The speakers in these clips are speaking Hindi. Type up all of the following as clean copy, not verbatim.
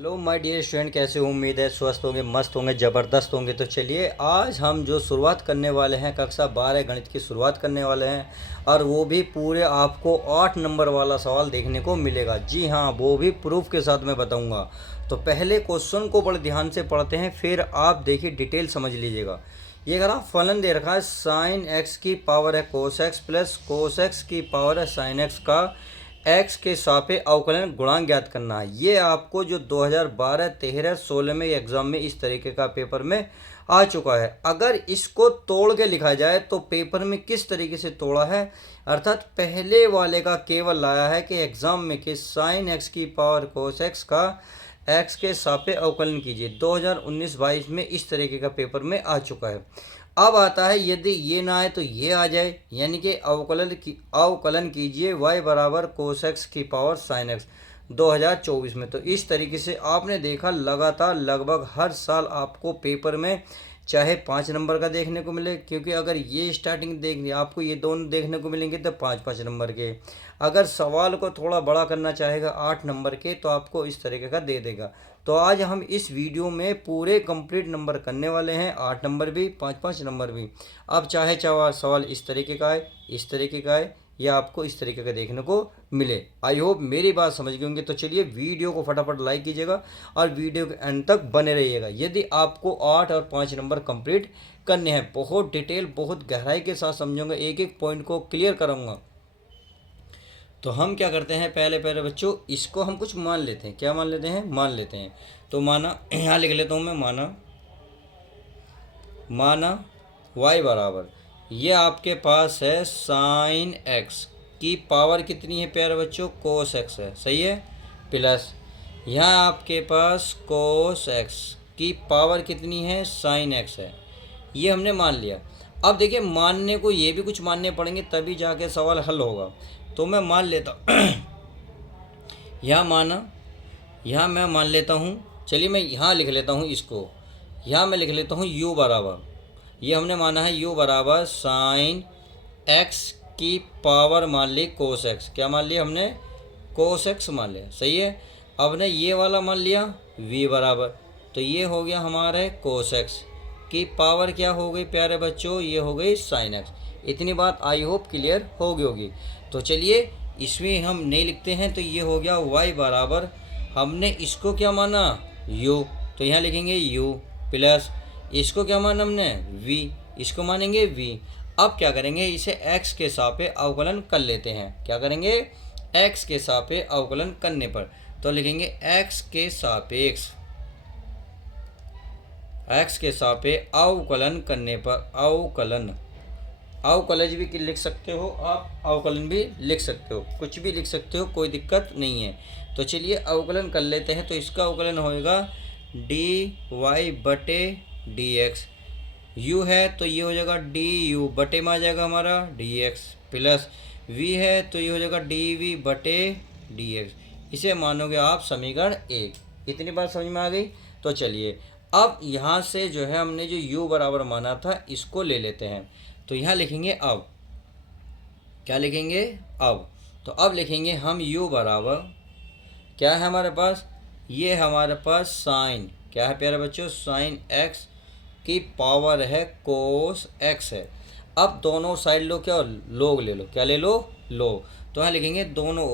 हेलो माय डियर स्टूडेंट, कैसे हो? उम्मीद है स्वस्थ होंगे, मस्त होंगे, ज़बरदस्त होंगे। तो चलिए आज हम जो शुरुआत करने वाले हैं, कक्षा 12 गणित की शुरुआत करने वाले हैं। और वो भी पूरे आपको 8 नंबर वाला सवाल देखने को मिलेगा। जी हाँ, वो भी प्रूफ के साथ मैं बताऊंगा। तो पहले क्वेश्चन को बड़े ध्यान से पढ़ते हैं, फिर आप देखिए डिटेल समझ लीजिएगा। ये अगर आप फलन दे रखा है, साइन एक्स की पावर है cos x plus cos x की पावर है साइन एक्स का एक्स के सापेक्ष अवकलन गुणांक ज्ञात करना है। ये आपको जो 2012, 13, 16 में एग्जाम में इस तरीके का पेपर में आ चुका है। अगर इसको तोड़ के लिखा जाए तो पेपर में किस तरीके से तोड़ा है, अर्थात पहले वाले का केवल लाया है कि एग्जाम में कि साइन एक्स की पावर कोस एक्स का एक्स के सापेक्ष अवकलन कीजिए। 2019-22 में इस तरीके का पेपर में आ चुका है। अब आता है यदि ये ना आए तो ये आ जाए, यानी कि अवकलन कीजिए y बराबर कोस एक्स की पावर साइन एक्स 2024 में। तो इस तरीके से आपने देखा लगातार लगभग हर साल आपको पेपर में चाहे 5 नंबर का देखने को मिले, क्योंकि अगर ये स्टार्टिंग देखनी आपको ये दोनों देखने को मिलेंगे तो 5-5 नंबर के। अगर सवाल को थोड़ा बड़ा करना चाहेगा 8 नंबर के तो आपको इस तरीके का दे देगा। तो आज हम इस वीडियो में पूरे कंप्लीट नंबर करने वाले हैं, 8 नंबर भी 5-5 नंबर भी। अब चाहे सवाल इस तरीके का है, इस तरीके का है, या आपको इस तरीके का देखने को मिले। आई होप मेरी बात समझ गए होंगे। तो चलिए वीडियो को फटाफट लाइक कीजिएगा और वीडियो के एंड तक बने रहिएगा यदि आपको 8 और 5 नंबर कंप्लीट करने हैं। बहुत डिटेल, बहुत गहराई के साथ समझूंगा, एक एक पॉइंट को क्लियर करूंगा। तो हम क्या करते हैं, पहले पहले बच्चों इसको हम कुछ मान लेते हैं। क्या मान लेते हैं? मान लेते हैं। तो माना, यहाँ लिख लेता हूँ मैं, माना y बराबर, ये आपके पास है साइन एक्स की पावर कितनी है प्यारे बच्चों? कोस एक्स है, सही है, प्लस यहाँ आपके पास कोस एक्स की पावर कितनी है? साइन एक्स है। ये हमने मान लिया। अब देखिए मानने को ये भी कुछ मानने पड़ेंगे तभी जाके सवाल हल होगा। तो मैं मान लेता यहाँ माना, यहाँ मैं मान लेता हूँ। चलिए मैं यहाँ लिख लेता हूँ इसको, यहाँ मैं लिख लेता हूँ u बराबर, ये हमने माना है u बराबर साइन एक्स की पावर मान ली कोस एक्स। क्या मान लिया हमने? कोस एक्स मान लिया, सही है। अब ने ये वाला मान लिया v बराबर, तो ये हो गया हमारे कोस एक्स की पावर क्या हो गई प्यारे बच्चों? ये हो गई साइन एक्स। इतनी बात आई होप क्लियर हो गई होगी। तो चलिए इसमें हम नहीं लिखते हैं, तो ये हो गया y बराबर, हमने इसको क्या माना? u, तो यहाँ लिखेंगे u प्लस इसको क्या माना हमने? v, इसको मानेंगे v। अब क्या करेंगे, इसे x के सापेक्ष अवकलन कर लेते हैं। क्या करेंगे? x के सापेक्ष अवकलन करने पर तो लिखेंगे x के सापेक्ष अवकलन करने पर अवकलज भी लिख सकते हो आप, अवकलन भी लिख सकते हो, कुछ भी लिख सकते हो, कोई दिक्कत नहीं है। तो चलिए अवकलन कर लेते हैं। तो इसका अवकलन होएगा डी वाई बटे डी एक्स। यू है तो ये हो जाएगा डी यू बटे में आ जाएगा हमारा डी एक्स, प्लस वी है तो ये हो जाएगा डी वी बटे डी एक्स। इसे मानोगे आप समीकरण 1। इतनी बात समझ में आ गई। तो चलिए अब यहाँ से जो है हमने जो u बराबर माना था इसको ले लेते हैं। तो यहाँ लिखेंगे अब, क्या लिखेंगे? अब, तो अब लिखेंगे हम u बराबर, क्या है हमारे पास? ये हमारे पास साइन, क्या है प्यारे बच्चों? साइन एक्स की पावर है कोस एक्स है। अब दोनों साइड लो, क्या लोग ले लो, क्या ले लो? लोग। तो यहाँ लिखेंगे दोनों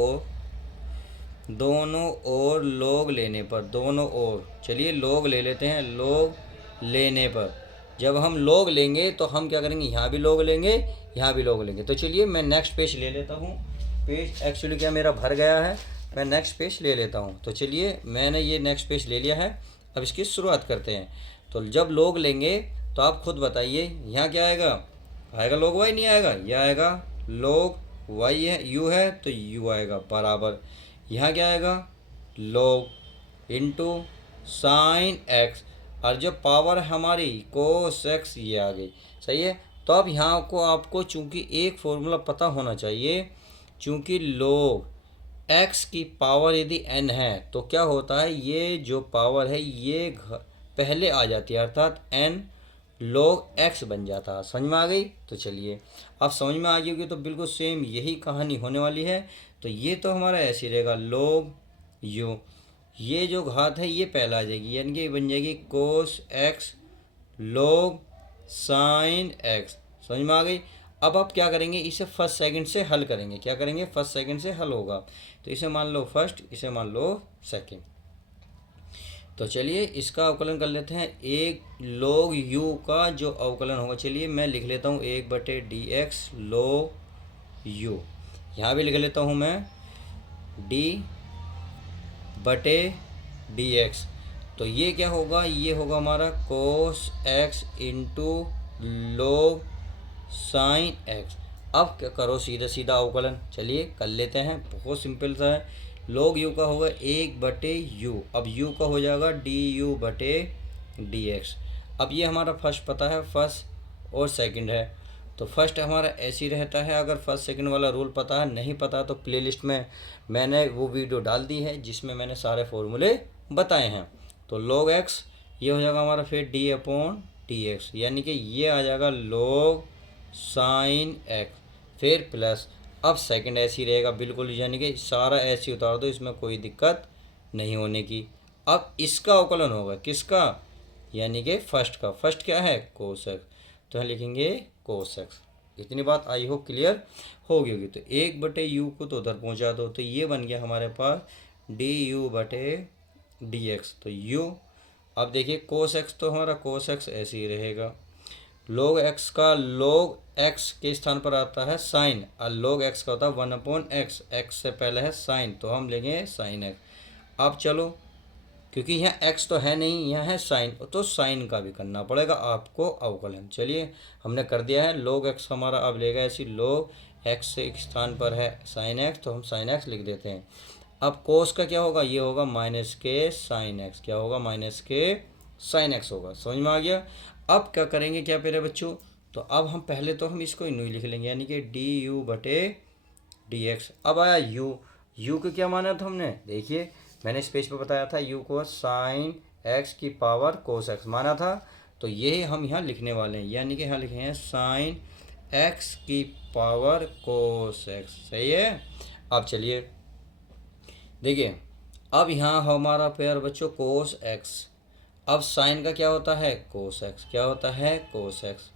ओर लोग लेने पर, दोनों ओर, चलिए लोग ले लेते हैं। लोग लेने पर जब हम लोग लेंगे तो हम क्या करेंगे? यहाँ भी लोग लेंगे, यहाँ भी लोग लेंगे। तो चलिए मैं नेक्स्ट पेज ले लेता हूँ। पेज एक्चुअली क्या मेरा भर गया है, मैं नेक्स्ट पेज ले लेता हूँ। तो चलिए मैंने ये नेक्स्ट पेज ले लिया है। अब इसकी शुरुआत करते हैं। तो जब लोग लेंगे तो आप खुद बताइए यहाँ क्या आएगा? आएगा लोग वाई, नहीं आएगा? यह आएगा लोग वाई है, यू है तो यू आएगा बराबर, यहाँ क्या आएगा? लोग इंटू साइन एक्स, और जो पावर हमारी कोस एक्स ये आ गई, सही है। तो अब यहाँ को आपको चूंकि एक फॉर्मूला पता होना चाहिए, चूंकि लोग एक्स की पावर यदि n है तो क्या होता है, ये जो पावर है ये पहले आ जाती है, अर्थात n log x बन जाता है। समझ में आ गई? तो चलिए अब समझ में आ गई होगी तो बिल्कुल सेम यही कहानी होने वाली है। तो ये तो हमारा ऐसे रहेगा log u, ये जो घात है ये पहला आ जाएगी, यानी कि ये बन जाएगी cos x log sine x. समझ में आ गई। अब आप क्या करेंगे, इसे फर्स्ट सेकंड से हल करेंगे। क्या करेंगे, फर्स्ट सेकंड से हल होगा। तो इसे मान लो फर्स्ट, इसे मान लो सेकंड। तो चलिए इसका अवकलन कर लेते हैं। एक log u का जो अवकलन होगा, चलिए मैं लिख लेता हूँ 1/dx log u। यहाँ भी लिख लेता हूँ मैं d/dx। तो ये क्या होगा, ये होगा हमारा cos x into log sine x. अब क्या करो, सीधा सीधा अवकलन चलिए कर लेते हैं, बहुत सिंपल सा है। log u का होगा 1/u। अब u का हो जाएगा du/dx। अब ये हमारा फर्स्ट पता है, फर्स्ट और सेकंड है। तो फर्स्ट हमारा ऐसे ही रहता है। अगर फर्स्ट सेकंड वाला रूल पता है, नहीं पता तो प्लेलिस्ट में मैंने वो वीडियो डाल दी है जिसमें मैंने सारे फॉर्मूले बताए हैं। तो log x ये हो जाएगा हमारा फिर d/dx, यानी कि ये आ जाएगा log साइन एक्स, फिर प्लस। अब सेकंड ऐसे ही रहेगा बिल्कुल, यानी कि सारा ऐसे ही उतार दो, इसमें कोई दिक्कत नहीं होने की। अब इसका अवकलन होगा किसका, यानी कि फर्स्ट का। फर्स्ट क्या है, कोस एक्स। तो यहाँ लिखेंगे कोस एक्स। इतनी बात आई हो क्लियर होगी। तो 1/u को तो उधर पहुँचा दो, तो ये बन गया हमारे पास du/dx। तो u, अब देखिए कोस एक्स तो हमारा कोस एक्स ऐसे ही रहेगा। log x का log x के स्थान पर आता है साइन, और log x का होता है 1/x। x से पहले है साइन, तो हम लेंगे साइन x। अब चलो, क्योंकि यहाँ x तो है नहीं, यहाँ है साइन, तो साइन का भी करना पड़ेगा आपको अवकलन। चलिए हमने कर दिया है। log x हमारा अब लेगा ऐसी, log x से एक स्थान पर है साइन x, तो हम साइन x लिख देते हैं। अब कोस का क्या होगा, ये होगा माइनस के साइन एक्स। क्या होगा, माइनस के साइन एक्स होगा। समझ में आ गया। अब क्या करेंगे क्या प्यारे बच्चों, तो अब हम पहले तो हम इसको यूँ लिख लेंगे, यानी कि du/dx। अब आया u। u को क्या माना था हमने, देखिए मैंने इस पेज पर बताया था, u को साइन एक्स की पावर कोस एक्स माना था। तो ये हम यहाँ लिखने वाले हैं, यानी कि यहाँ लिखे हैं साइन एक्स की पावर कोस एक्स। सही है। अब चलिए देखिए, अब यहाँ हमारा प्यारे बच्चों कोस एक्स। अब साइन का क्या होता है, कोस एक्स। क्या होता है, कोस एक्स।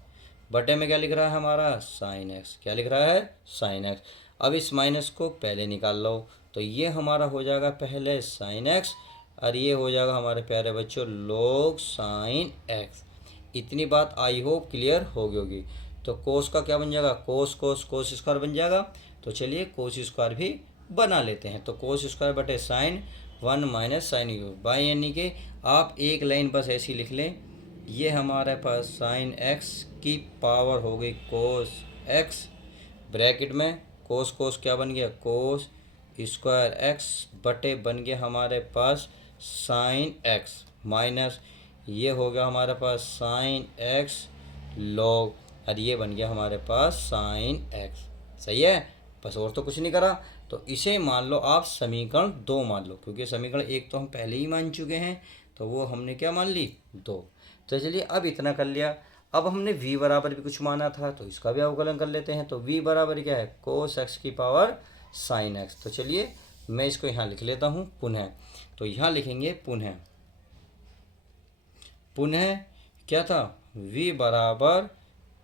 बटे में क्या लिख रहा है हमारा, साइन एक्स। क्या लिख रहा है, साइन एक्स। अब इस माइनस को पहले निकाल लो, तो ये हमारा हो जाएगा पहले साइन एक्स, और ये हो जाएगा हमारे प्यारे बच्चों log साइन एक्स। इतनी बात आई होप क्लियर होगी। तो कोस का क्या बन जाएगा, कोस कोस कोस स्क्वायर बन जाएगा। तो चलिए कोस स्क्वायर भी बना लेते हैं। तो कोस स्क्वायर बटे sine 1 minus sine u by, यानी कि आप एक लाइन बस ऐसी लिख लें, ये हमारे पास साइन एक्स की पावर हो गई कोस एक्स, ब्रैकेट में कोस कोस क्या बन गया, कोस स्क्वायर एक्स बटे बन गया हमारे पास साइन एक्स, माइनस ये हो गया हमारे पास साइन एक्स लॉग, और ये बन गया हमारे पास साइन एक्स। सही है, बस और तो कुछ नहीं करा। तो इसे मान लो आप समीकरण 2 मान लो, क्योंकि समीकरण 1 तो हम पहले ही मान चुके हैं, तो वो हमने क्या मान ली, 2। तो चलिए अब इतना कर लिया। अब हमने v बराबर भी कुछ माना था, तो इसका भी अवकलन कर लेते हैं। तो v बराबर क्या है, कोस एक्स की पावर साइन एक्स। तो चलिए मैं इसको यहाँ लिख लेता हूँ पुनः। तो यहाँ लिखेंगे पुनः, पुनः क्या था, v बराबर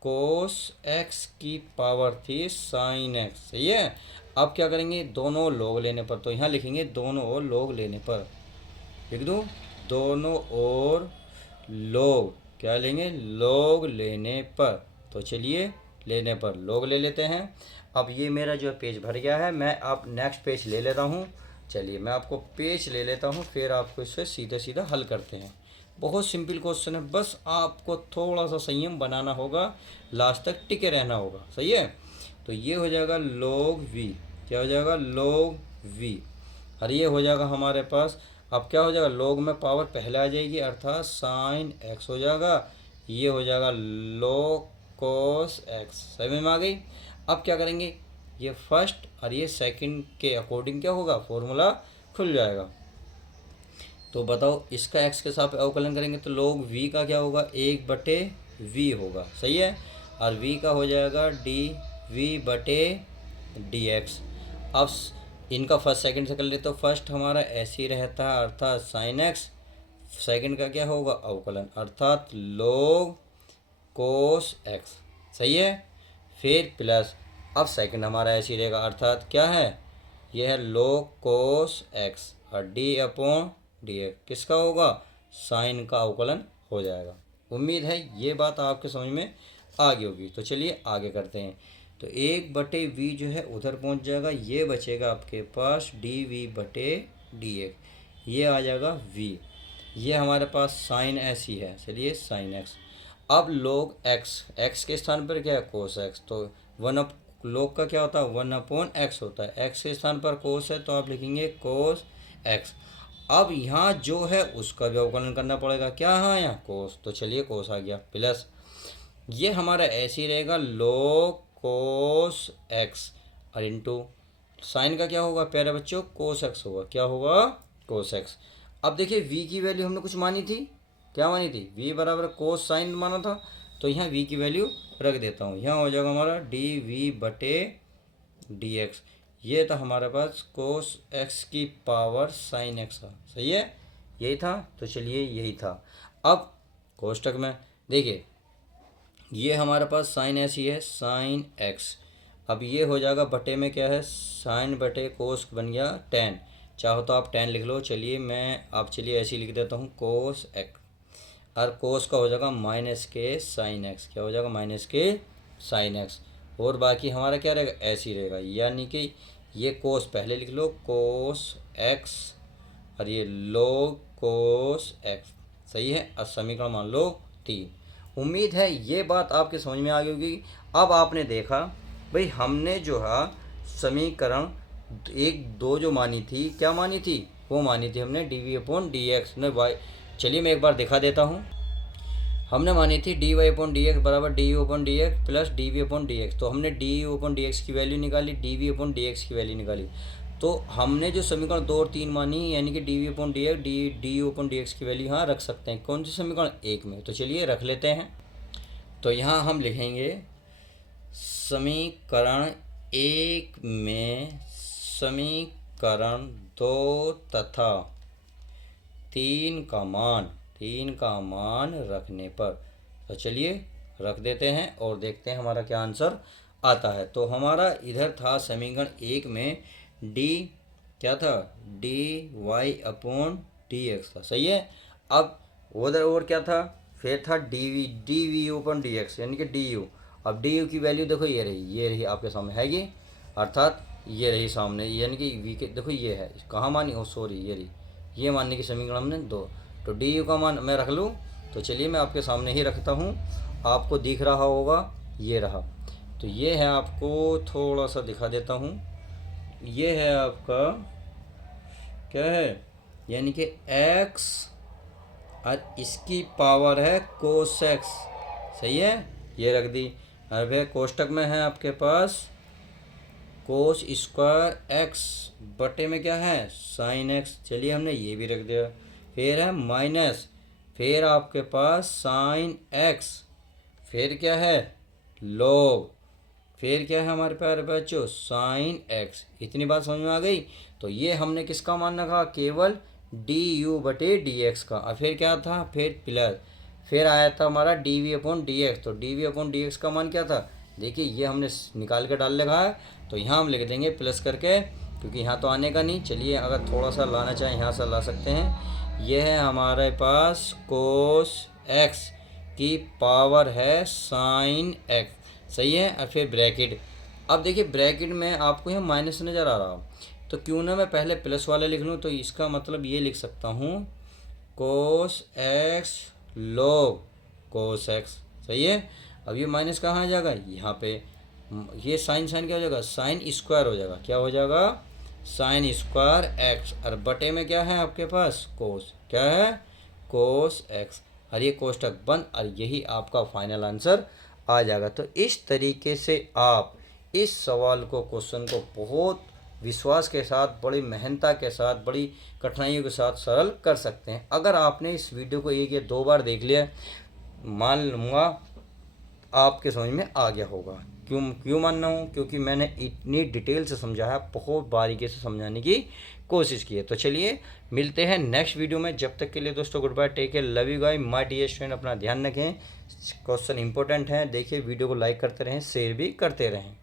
कोस एक्स की पावर थी साइन एक्स। सही है। अब क्या करेंगे, दोनों लोग लेने पर, तो यहाँ लिखेंगे दोनों ओर लोग लेने पर, लिख दूँ दोनों ओर लोग, क्या लेंगे, लोग लेने पर। तो चलिए लेने पर लोग ले लेते हैं। अब ये मेरा जो पेज भर गया है, मैं अब नेक्स्ट पेज ले लेता हूँ। चलिए मैं आपको पेज ले लेता हूँ, फिर आपको इसे सीधा सीधा हल करते हैं। बहुत सिंपल क्वेश्चन है, बस आपको थोड़ा सा संयम बनाना होगा, लास्ट तक टिके रहना होगा। सही है। तो ये हो जाएगा log v, क्या हो जाएगा log v, और ये हो जाएगा हमारे पास, अब क्या हो जाएगा, log में पावर पहले आ जाएगी, अर्थात साइन x हो जाएगा, ये हो जाएगा log cos x। समझ में आ गई। अब क्या करेंगे, ये फर्स्ट और ये सेकंड के अकॉर्डिंग क्या होगा, फॉर्मूला खुल जाएगा। तो बताओ इसका x के साथ अवकलन करेंगे, तो log v का क्या होगा, 1/v होगा। सही है। और v का हो जाएगा dv/dx। अब इनका फर्स्ट सेकंड से कर ले तो फर्स्ट हमारा ऐसे ही रहता है अर्थात साइन एक्स, सेकंड का क्या होगा अवकलन अर्थात log कोस एक्स। सही है, फिर प्लस, अब सेकंड हमारा ऐसे ही रहेगा अर्थात क्या है, यह है log कोस एक्स और डी अपॉन डी एक्स किसका होगा, साइन का अवकलन हो जाएगा। उम्मीद है ये बात आपके समझ में आ गई होगी। तो चलिए आगे करते हैं। तो 1/v जो है उधर पहुंच जाएगा, ये बचेगा आपके पास dv/dx, ये आ जाएगा v, ये हमारे पास साइन ऐसी है, चलिए साइन एक्स। अब log x के स्थान पर क्या है कोस एक्स, तो log का क्या होता है 1/x होता है, x के स्थान पर कोस है तो आप लिखेंगे कोस एक्स। अब यहाँ जो है उसका भी अवकलन करना पड़ेगा, क्या हाँ यहाँ कोस, तो चलिए कोस आ गया प्लस, ये हमारा ऐसे ही रहेगा log कोस एक्स और इंटू साइन का क्या होगा प्यारे बच्चों कोस एक्स होगा, क्या होगा कोस एक्स। अब देखिए v की वैल्यू हमने कुछ मानी थी, क्या मानी थी, v बराबर कोस साइन माना था, तो यहाँ v की वैल्यू रख देता हूँ, यहाँ हो जाएगा हमारा dv/dx, ये था हमारे पास कोस एक्स की पावर साइन एक्स का। सही है, यही था, तो चलिए यही था। अब कोष्टक में देखिए ये हमारे पास साइन ऐसी है साइन एक्स, अब ये हो जाएगा बटे में क्या है साइन बटे कोस बन गया टेन, चाहो तो आप टेन लिख लो, चलिए मैं आप चलिए ऐसे ही लिख देता हूँ कोस एक्स, और कोस का हो जाएगा माइनस के साइन एक्स, क्या हो जाएगा माइनस के साइन एक्स, और बाकी हमारा क्या रहेगा ऐसे ही रहेगा, यानी कि ये कोस पहले लिख लो कोस एक्स और ये log कोस एक्स। सही है, अब समीकरण मान लो 3। उम्मीद है ये बात आपके समझ में आ गई होगी। अब आपने देखा भाई हमने जो है समीकरण 1 2 जो मानी थी, क्या मानी थी, वो मानी थी हमने dv/dx ने वाई, चलिए मैं एक बार दिखा देता हूँ। हमने मानी थी dy/dx बराबर du/dx प्लस dv/dx, तो हमने du/dx की वैल्यू निकाली, dv/dx की वैल्यू निकाली, तो हमने जो समीकरण 2 और 3 मानी यानी कि dv/dx du/dx की वैल्यू यहाँ रख सकते हैं, कौन से समीकरण 1 में, तो चलिए रख लेते हैं। तो यहाँ हम लिखेंगे समीकरण 1 में समीकरण 2 तथा 3 का मान रखने पर, तो चलिए रख देते हैं और देखते हैं हमारा क्या आंसर आता है। तो हमारा इधर था समीकरण 1 में डी क्या था dy/dx था। सही है, अब उधर और क्या था, फिर था dv/dx यानी कि du, अब du की वैल्यू देखो ये रही आपके सामने है ये, अर्थात ये रही सामने, यानी कि v के देखो ये है कहाँ मानी, ओ सॉरी ये रही, ये मानने की समीकरण हमने 2, तो du का मान मैं रख लूँ, तो चलिए मैं आपके सामने ही रखता हूँ, आपको दिख रहा होगा ये रहा, तो ये है आपको थोड़ा सा दिखा देता हूँ, ये है आपका क्या है यानी कि x और इसकी पावर है कोस एक्स। सही है, ये रख दी, अब है कोष्टक में है आपके पास कोस स्क्वायर एक्स बटे में क्या है साइन एक्स, चलिए हमने ये भी रख दिया, फिर है माइनस, फिर आपके पास साइन एक्स, फिर क्या है log, फिर क्या है हमारे प्यारे बच्चों साइन एक्स। इतनी बात समझ में आ गई, तो ये हमने किसका मान रखा केवल du/dx का, और फिर क्या था फिर प्लस, फिर आया था हमारा dv/dx, तो dv/dx का मान क्या था, देखिए ये हमने निकाल के डाल रखा है, तो यहाँ हम लिख देंगे प्लस करके, क्योंकि यहाँ तो आने का नहीं, चलिए अगर थोड़ा सा लाना चाहें यहाँ से ला सकते हैं, यह है हमारे पास कोस एक्स की पावर है साइन एक्स। सही है, और फिर ब्रैकेट, अब देखिए ब्रैकेट में आपको यहाँ माइनस नज़र आ रहा, तो क्यों ना मैं पहले प्लस वाला लिख लूँ, तो इसका मतलब ये लिख सकता हूँ cos x log cos x. सही है, अब ये माइनस कहाँ आ जाएगा यहाँ पे, ये साइन क्या हो जाएगा साइन स्क्वायर हो जाएगा, क्या हो जाएगा साइन स्क्वायर एक्स, और बटे में क्या है आपके पास कोस, क्या है कोस एक्स, और ये कोष्टक बंद, और यही आपका फाइनल आंसर आ जाएगा। तो इस तरीके से आप इस सवाल को क्वेश्चन को बहुत विश्वास के साथ, बड़ी मेहनता के साथ, बड़ी कठिनाइयों के साथ सरल कर सकते हैं। अगर आपने इस वीडियो को 1 या 2 बार देख लिया, मान लूँगा आपके समझ में आ गया होगा। क्यों क्यों मानना हूँ, क्योंकि मैंने इतनी डिटेल से समझाया, बहुत बारीकी से समझाने की कोशिश की है। तो चलिए मिलते हैं नेक्स्ट वीडियो में, जब तक के लिए दोस्तों good bye, take care, love you guys my dear student. अपना ध्यान रखें, क्वेश्चन इंपॉर्टेंट है, देखिए वीडियो को लाइक करते रहें, शेयर भी करते रहें।